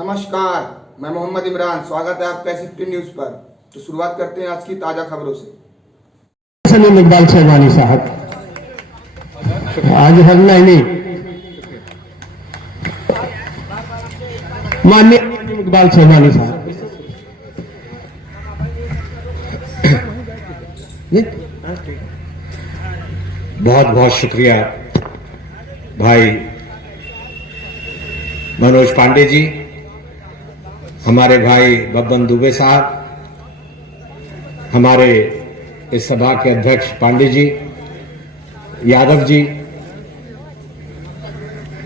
नमस्कार, मैं मोहम्मद इमरान। स्वागत है आपका SFT न्यूज पर। तो शुरुआत करते हैं आज की ताजा खबरों से। सलीम इकबाल शहबानी साहब आज हर नहीं माननीय इकबाल शहबानी साहब बहुत बहुत शुक्रिया भाई मनोज पांडे जी, हमारे भाई बब्बन दुबे साहब, हमारे इस सभा के अध्यक्ष पांडे जी, यादव जी,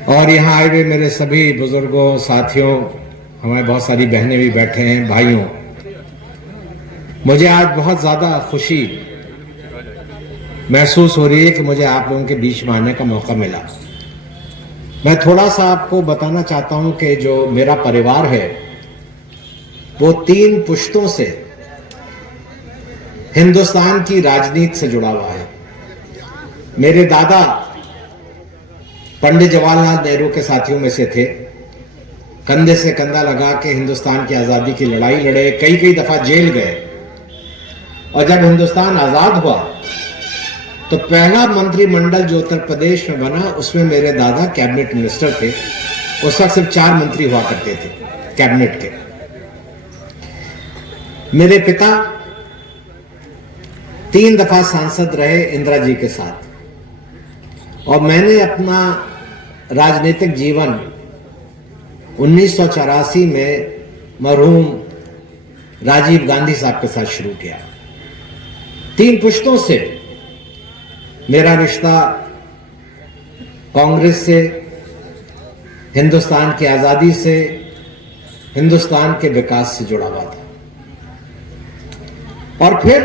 और यहाँ आए हुए मेरे सभी बुजुर्गों, साथियों, हमारे बहुत सारी बहनें भी बैठे हैं, भाइयों। मुझे आज बहुत ज्यादा खुशी महसूस हो रही है कि मुझे आप लोगों के बीच में आने का मौका मिला। मैं थोड़ा सा आपको बताना चाहता हूं कि जो मेरा परिवार है वो 3 पुश्तों से हिंदुस्तान की राजनीति से जुड़ा हुआ है। मेरे दादा पंडित जवाहरलाल नेहरू के साथियों में से थे। कंधे से कंधा लगा के हिंदुस्तान की आजादी की लड़ाई लड़े, कई कई दफा जेल गए, और जब हिंदुस्तान आजाद हुआ तो पहला मंत्रिमंडल जो उत्तर प्रदेश में बना उसमें मेरे दादा कैबिनेट मिनिस्टर थे। उस वक्त सिर्फ 4 मंत्री हुआ करते थे कैबिनेट के। मेरे पिता 3 दफा सांसद रहे इंदिरा जी के साथ, और मैंने अपना राजनीतिक जीवन 1984 में मरहूम राजीव गांधी साहब के साथ शुरू किया। 3 पुश्तों से मेरा रिश्ता कांग्रेस से, हिंदुस्तान की आजादी से, हिंदुस्तान के विकास से जुड़ा हुआ था। और फिर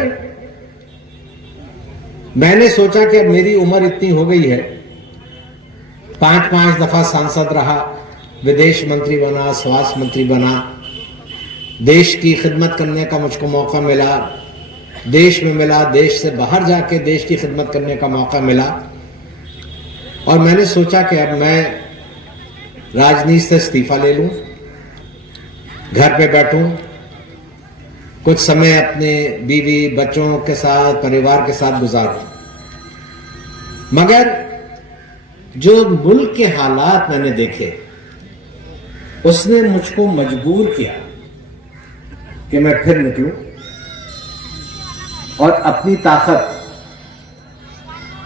मैंने सोचा कि अब मेरी उम्र इतनी हो गई है, 5 दफा सांसद रहा, विदेश मंत्री बना, स्वास्थ्य मंत्री बना, देश की खिदमत करने का मुझको मौका मिला, देश में मिला, देश से बाहर जाके देश की खिदमत करने का मौका मिला। और मैंने सोचा कि अब मैं राजनीति से इस्तीफा ले लूं, घर पे बैठूं, कुछ समय अपने बीवी बच्चों के साथ, परिवार के साथ गुजारूं। मगर जो मुल्क के हालात मैंने देखे उसने मुझको मजबूर किया कि मैं फिर निकलूं और अपनी ताकत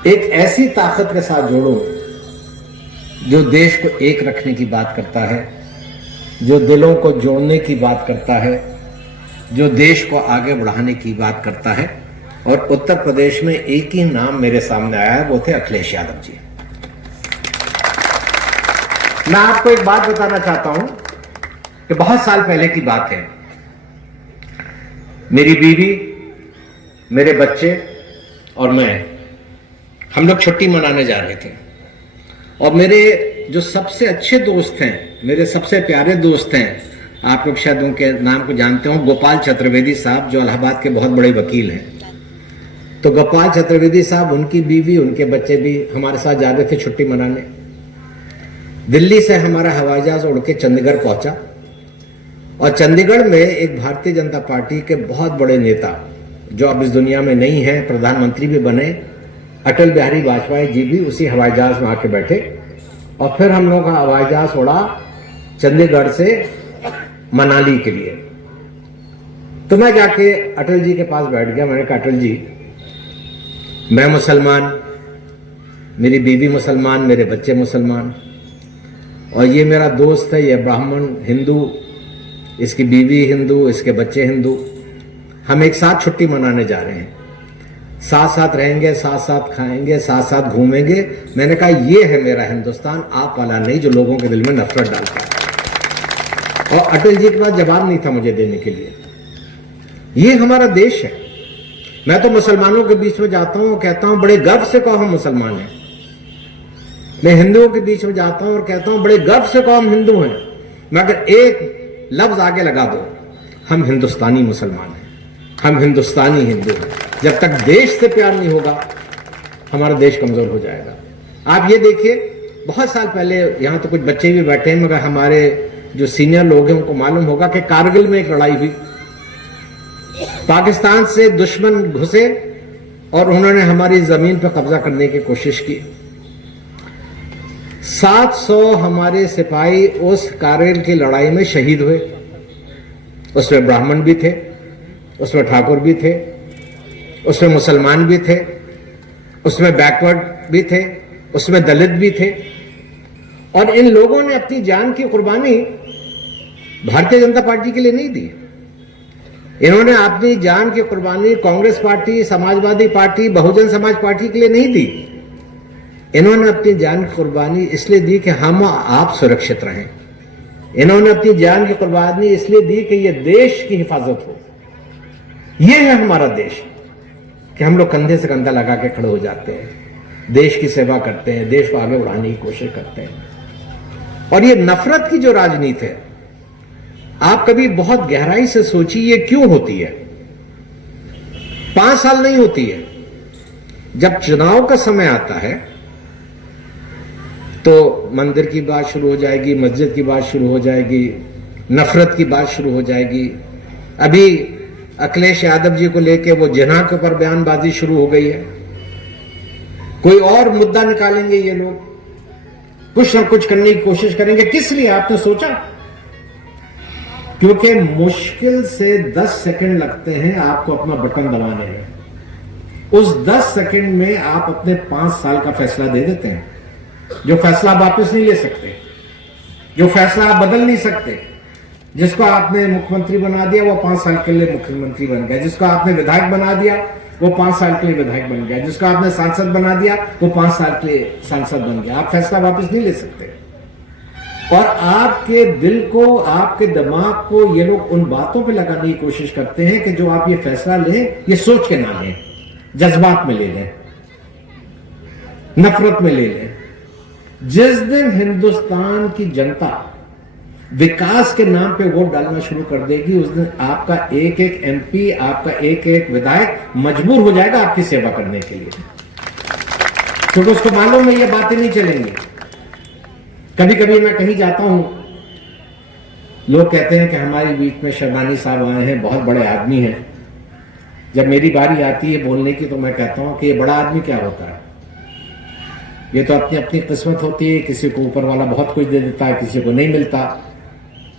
एक ऐसी ताकत के साथ जोड़ूं जो देश को एक रखने की बात करता है, जो दिलों को जोड़ने की बात करता है, जो देश को आगे बढ़ाने की बात करता है। और उत्तर प्रदेश में एक ही नाम मेरे सामने आया है, वो थे अखिलेश यादव जी। मैं आपको एक बात बताना चाहता हूं कि बहुत साल पहले की बात है। मेरी बीवी, मेरे बच्चे और मैं, हम लोग छुट्टी मनाने जा रहे थे, और मेरे जो सबसे अच्छे दोस्त हैं, मेरे सबसे प्यारे दोस्त हैं, आप लोग शायद उनके नाम को जानते हो, गोपाल चतुर्वेदी साहब, जो इलाहाबाद के बहुत बड़े वकील हैं। तो गोपाल चतुर्वेदी साहब, उनकी बीवी, उनके बच्चे भी हमारे साथ जा रहे थे छुट्टी मनाने। दिल्ली से हमारा हवाई जहाज उड़ के चंडीगढ़ पहुंचा, और चंडीगढ़ में एक भारतीय जनता पार्टी के बहुत बड़े नेता, जो अब इस दुनिया में नहीं है, प्रधानमंत्री भी बने, अटल बिहारी वाजपेयी जी भी उसी हवाई जहाज में आके बैठे। और फिर हम लोग का हवाई जहाज उड़ा चंडीगढ़ से मनाली के लिए। तो मैं जाके अटल जी के पास बैठ गया। मैंने कहा, अटल जी, मैं मुसलमान, मेरी बीवी मुसलमान, मेरे बच्चे मुसलमान, और ये मेरा दोस्त है, ये ब्राह्मण हिंदू, इसकी बीवी हिंदू, इसके बच्चे हिंदू, हम एक साथ छुट्टी मनाने जा रहे हैं, साथ साथ रहेंगे, साथ साथ खाएंगे, साथ साथ घूमेंगे। मैंने कहा, ये है मेरा हिंदुस्तान, आप वाला नहीं जो लोगों के दिल में नफरत डालता है। और अटल जी के पास जवाब नहीं था मुझे देने के लिए। ये हमारा देश है। मैं तो मुसलमानों के बीच में जाता हूं, कहता हूं बड़े गर्व से कहो हम मुसलमान हैं। मैं हिंदुओं के बीच में जाता हूं और कहता हूं बड़े गर्व से कहो हम हिंदू हैं। मगर एक लफ्ज आगे लगा दो, हम हिंदुस्तानी मुसलमान हैं, हम हिंदुस्तानी हिंदू हैं। जब तक देश से प्यार नहीं होगा, हमारा देश कमजोर हो जाएगा। आप ये देखिए, बहुत साल पहले, यहां तो कुछ बच्चे भी बैठे हैं, मगर हमारे जो सीनियर लोग हैं उनको मालूम होगा कि कारगिल में एक लड़ाई हुई, पाकिस्तान से दुश्मन घुसे और उन्होंने हमारी जमीन पर कब्जा करने की कोशिश की। 700 हमारे सिपाही उस कारगिल की लड़ाई में शहीद हुए। उसमें ब्राह्मण भी थे, उसमें ठाकुर भी थे, उसमें मुसलमान भी थे, उसमें बैकवर्ड भी थे, उसमें दलित भी थे। और इन लोगों ने अपनी जान की कुर्बानी भारतीय जनता पार्टी के लिए नहीं दी। इन्होंने अपनी जान की कुर्बानी Congress party, Samajwadi party, Bahujan Samaj party के लिए नहीं दी। इन्होंने अपनी जान की कुर्बानी इसलिए दी कि हम आप सुरक्षित रहें। इन्होंने अपनी जान की कुर्बानी इसलिए दी कि यह देश की हिफाजत हो। यह है हमारा देश कि हम लोग कंधे से कंधा लगा के खड़े हो जाते हैं, देश की सेवा करते हैं, देश को आगे बढ़ाने की कोशिश करते हैं। और ये नफरत की जो राजनीति है, आप कभी बहुत गहराई से सोचिए ये क्यों होती है। 5 साल नहीं होती है। जब चुनाव का समय आता है तो मंदिर की बात शुरू हो जाएगी, मस्जिद की बात शुरू हो जाएगी, नफरत की बात शुरू हो जाएगी। अभी अखिलेश यादव जी को लेके वो जिन्ना के ऊपर बयानबाजी शुरू हो गई है। कोई और मुद्दा निकालेंगे ये लोग, कुछ ना कुछ करने की कोशिश करेंगे। किस लिए आपने सोचा? क्योंकि मुश्किल से 10 सेकंड लगते हैं आपको अपना बटन दबाने में। उस 10 सेकंड में आप अपने 5 साल का फैसला दे देते हैं, जो फैसला आप वापस नहीं ले सकते, जो फैसला आप बदल नहीं सकते। जिसको आपने मुख्यमंत्री बना दिया वो 5 साल के लिए मुख्यमंत्री बन गया, जिसको आपने विधायक बना दिया वो 5 साल के लिए विधायक बन गया, जिसको आपने सांसद बना दिया वो 5 साल के लिए सांसद बन गया। आप फैसला वापस नहीं ले सकते। और आपके दिल को, आपके दिमाग को ये लोग उन बातों पे लगाने की कोशिश करते हैं कि जो आप ये फैसला लें ये सोच के ना लें, जज्बात में ले लें, नफरत में ले लें। जिस दिन हिंदुस्तान की जनता विकास के नाम पे वोट डालना शुरू कर देगी, उस दिन आपका एक एक एमपी, आपका एक एक विधायक मजबूर हो जाएगा आपकी सेवा करने के लिए, क्योंकि उसको मालूम है ये बातें नहीं चलेंगी। कभी कभी मैं कहीं जाता हूं, लोग कहते हैं कि हमारे बीच में शर्मानी साहब आए हैं, बहुत बड़े आदमी हैं। जब मेरी बारी आती है बोलने की तो मैं कहता हूं कि ये बड़ा आदमी क्या होता है, ये तो अपनी अपनी किस्मत होती है। किसी को ऊपर वाला बहुत कुछ दे देता है, किसी को नहीं मिलता,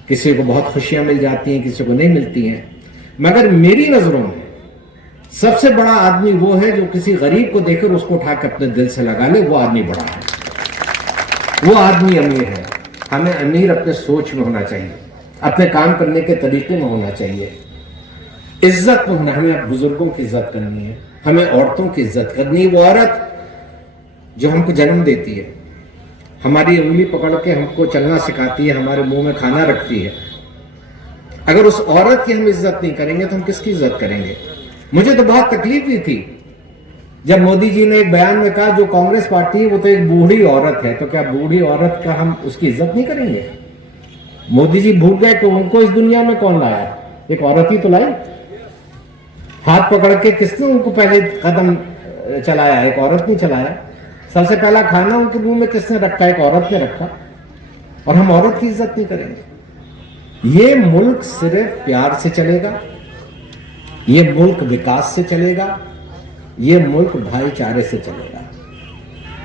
किसी को बहुत खुशियां मिल जाती हैं, किसी को नहीं मिलती हैं। मगर मेरी नजरों में सबसे बड़ा आदमी वो है जो किसी गरीब को देखकर उसको उठा के अपने दिल से लगा ले, वो आदमी बड़ा है, वो आदमी अमीर है। हमें अमीर अपने सोच में होना चाहिए, अपने काम करने के तरीके में होना चाहिए, इज्जत में होना। हमें बुजुर्गों की इज्जत करनी है, हमें औरतों की इज्जत करनी है। वो औरत जो हमको जन्म देती है, हमारी उंगली पकड़ के हमको चलना सिखाती है, हमारे मुंह में खाना रखती है, अगर उस औरत की हम इज्जत नहीं करेंगे तो हम किसकी इज्जत करेंगे? मुझे तो बहुत तकलीफ हुई थी जब मोदी जी ने एक बयान में कहा जो कांग्रेस पार्टी है वो तो एक बूढ़ी औरत है, तो क्या बूढ़ी औरत का हम उसकी इज्जत नहीं करेंगे? मोदी जी भूल गए कि उनको इस दुनिया में कौन लाया? एक औरत ही तो लाई। हाथ पकड़ के किसने उनको पहले कदम चलाया? एक औरत ने चलाया। सबसे पहला खाना उनके मुंह में किसने रखा? एक औरत ने रखा। और हम औरत की इज्जत नहीं करेंगे। ये मुल्क सिर्फ प्यार से चलेगा, ये मुल्क विकास से चलेगा, ये मुल्क भाईचारे से चलेगा।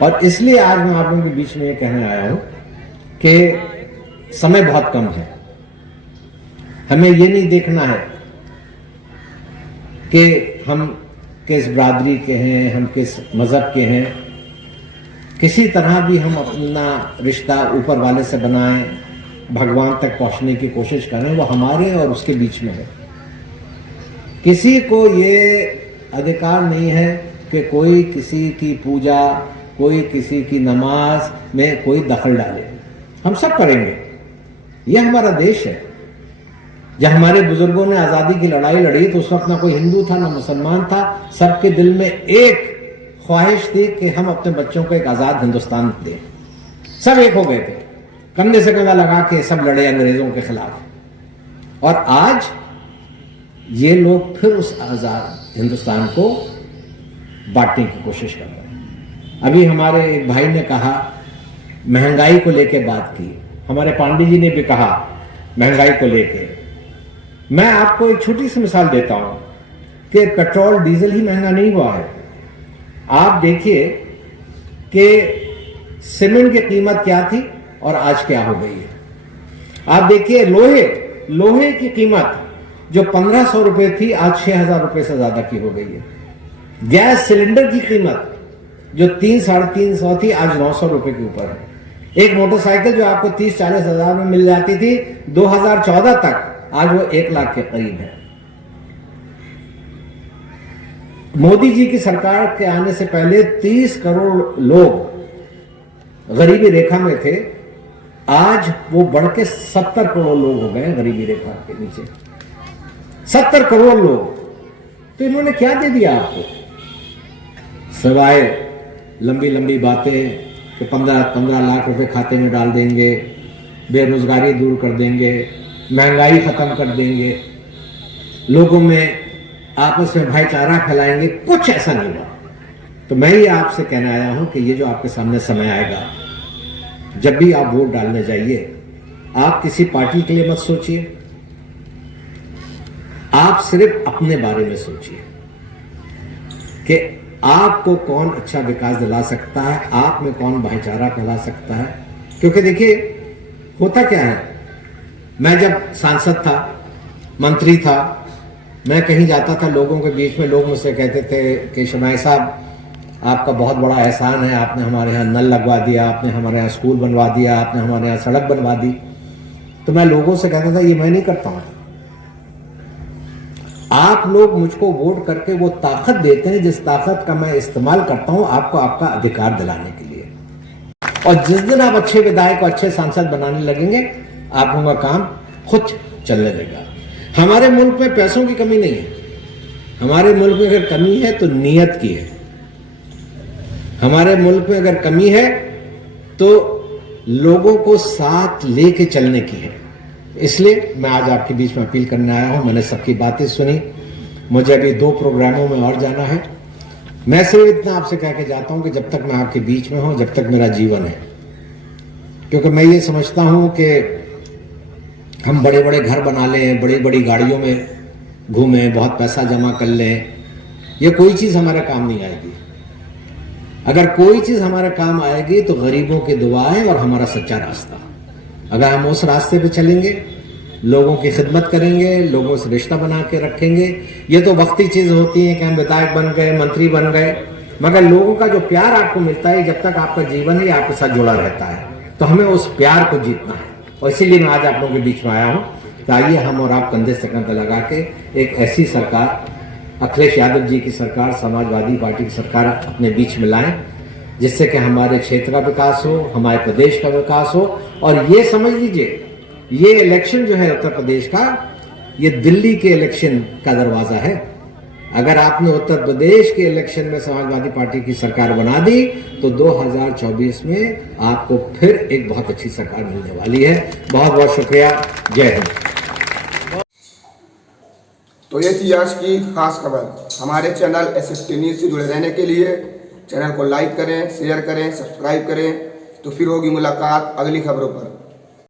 और इसलिए आज मैं आप लोगों के बीच में ये कहने आया हूं कि समय बहुत कम है। हमें ये नहीं देखना है कि हम किस बरादरी के हैं, हम किस मजहब के हैं। किसी तरह भी हम अपना रिश्ता ऊपर वाले से बनाएं, भगवान तक पहुंचने की कोशिश करें, वो हमारे और उसके बीच में है। किसी को ये अधिकार नहीं है कि कोई किसी की पूजा, कोई किसी की नमाज में कोई दखल डाले। हम सब करेंगे, ये हमारा देश है। जब हमारे बुजुर्गों ने आजादी की लड़ाई लड़ी तो उस वक्त ना कोई हिंदू था ना मुसलमान था, सबके दिल में एक ख्वाहिश थी कि हम अपने बच्चों को एक आजाद हिंदुस्तान दें। सब एक हो गए थे, कंधे से कंधा लगा के सब लड़े अंग्रेजों के खिलाफ। और आज ये लोग फिर उस आजाद हिंदुस्तान को बांटने की कोशिश कर रहे हैं। अभी हमारे एक भाई ने कहा, महंगाई को लेकर बात की। हमारे पांडे जी ने भी कहा महंगाई को लेके। मैं आपको एक छोटी सी मिसाल देता हूं कि पेट्रोल डीजल ही महंगा नहीं हुआ है। आप देखिए कि सीमेंट की कीमत क्या थी और आज क्या हो गई है। आप देखिए लोहे की कीमत जो 1500 रुपए थी आज 6000 रुपए से ज्यादा की हो गई है। गैस सिलेंडर की कीमत जो 300-350 थी आज 900 रुपए के ऊपर है। एक मोटरसाइकिल जो आपको 30-40 हजार में मिल जाती थी 2014 तक, आज वो 1 लाख के करीब है। मोदी जी की सरकार के आने से पहले 30 करोड़ लोग गरीबी रेखा में थे, आज वो बढ़ के 70 करोड़ लोग हो गए गरीबी रेखा के नीचे। 70 करोड़ लोग। तो इन्होंने क्या दे दिया आपको सिवाय लंबी लंबी बातें कि 15 लाख रुपए खाते में डाल देंगे, बेरोजगारी दूर कर देंगे, महंगाई खत्म कर देंगे, लोगों में आपस में भाईचारा फैलाएंगे। कुछ ऐसा नहीं हुआ। तो मैं ये आपसे कहने आया हूं कि ये जो आपके सामने समय आएगा, जब भी आप वोट डालने जाइए, आप किसी पार्टी के लिए मत सोचिए, आप सिर्फ अपने बारे में सोचिए कि आपको कौन अच्छा विकास दिला सकता है, आप में कौन भाईचारा फैला सकता है। क्योंकि देखिए होता क्या है, मैं जब सांसद था, मंत्री था, मैं कहीं जाता था लोगों के बीच में, लोग मुझसे कहते थे कि शमाई साहब आपका बहुत बड़ा एहसान है, आपने हमारे यहाँ नल लगवा दिया, आपने हमारे यहाँ स्कूल बनवा दिया, आपने हमारे यहाँ सड़क बनवा दी। तो मैं लोगों से कहता था ये मैं नहीं करता हूं। आप लोग मुझको वोट करके वो ताकत देते हैं जिस ताकत का मैं इस्तेमाल करता हूं आपको आपका अधिकार दिलाने के लिए। और जिस दिन आप अच्छे विधायक और अच्छे सांसद बनाने लगेंगे, आप लोगों का काम खुद चलने लगेगा। हमारे मुल्क में पैसों की कमी नहीं है, हमारे मुल्क में अगर कमी है तो नीयत की है। हमारे मुल्क में अगर कमी है तो लोगों को साथ लेके चलने की है। इसलिए मैं आज आपके बीच में अपील करने आया हूं। मैंने सबकी बातें सुनी, मुझे अभी 2 प्रोग्रामों में और जाना है। मैं सिर्फ इतना आपसे कह के जाता हूं कि जब तक मैं आपके बीच में हूं, जब तक मेरा जीवन है, क्योंकि मैं ये समझता हूं कि हम बड़े बड़े घर बना लें, बड़ी बड़ी गाड़ियों में घूमें, बहुत पैसा जमा कर लें, ये कोई चीज हमारे काम नहीं आएगी। अगर कोई चीज हमारे काम आएगी तो गरीबों की दुआएं और हमारा सच्चा रास्ता। अगर हम उस रास्ते पे चलेंगे, लोगों की खिदमत करेंगे, लोगों से रिश्ता बना के रखेंगे। ये तो वक्ती चीज होती है कि हम विधायक बन गए, मंत्री बन गए, मगर लोगों का जो प्यार आपको मिलता है, जब तक आपका जीवन है आपके साथ जुड़ा रहता है, तो हमें उस प्यार को जीतना है। और इसीलिए मैं आज आप लोगों के बीच में आया हूं। तो आइए हम और आप कंधे से कंधा लगा के एक ऐसी सरकार, अखिलेश यादव जी की सरकार, समाजवादी पार्टी की सरकार अपने बीच में लाएं, जिससे कि हमारे क्षेत्र का विकास हो, हमारे प्रदेश का विकास हो। और ये समझ लीजिए, ये इलेक्शन जो है उत्तर प्रदेश का, ये दिल्ली के इलेक्शन का दरवाजा है। अगर आपने उत्तर प्रदेश के इलेक्शन में समाजवादी पार्टी की सरकार बना दी तो 2024 में आपको फिर एक बहुत अच्छी सरकार मिलने वाली है। बहुत बहुत शुक्रिया। जय हिंद। तो ये थी आज की खास खबर। हमारे चैनल SF न्यूज़ से जुड़े रहने के लिए चैनल को लाइक करें, शेयर करें, सब्सक्राइब करें। तो फिर होगी मुलाकात अगली खबरों पर।